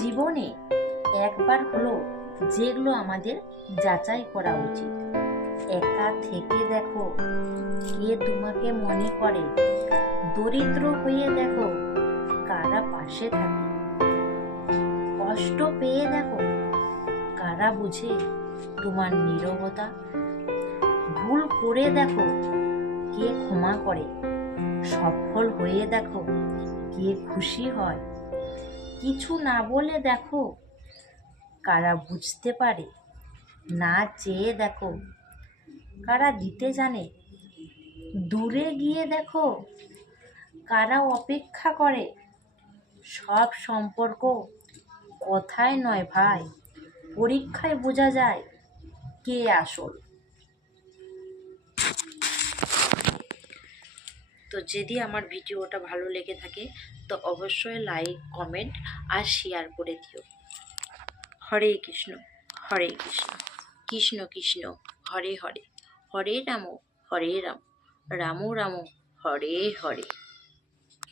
জীবনে একবার হলো যেগুলো আমাদের যাচাই করা উচিত। একা থেকে দেখো কে তোমাকে মনে করে, দরিদ্র হয়ে দেখো কারা পাশে থাকে, কষ্ট পেয়ে দেখো কারা বুঝে তোমার নীরবতা, ভুল করে দেখো কে ক্ষমা করে, সফল হয়ে দেখো কে খুশি হয়, কিছু না বলে দেখো কারা বুঝতে পারে, না চেয়ে দেখো কারা দিতে জানে, দূরে গিয়ে দেখো কারা অপেক্ষা করে। সব সম্পর্ক কথায় নয় ভাই, পরীক্ষায় বোঝা যায় কে আসল। তো যদি আমার ভিডিওটা ভালো লেগে থাকে তো অবশ্যই লাইক, কমেন্ট আর শেয়ার করে দিও। হরে কৃষ্ণ, হরে কৃষ্ণ, কৃষ্ণ কৃষ্ণ, হরে হরে, হরে রাম, হরে রাম, রাম রাম, হরে হরে।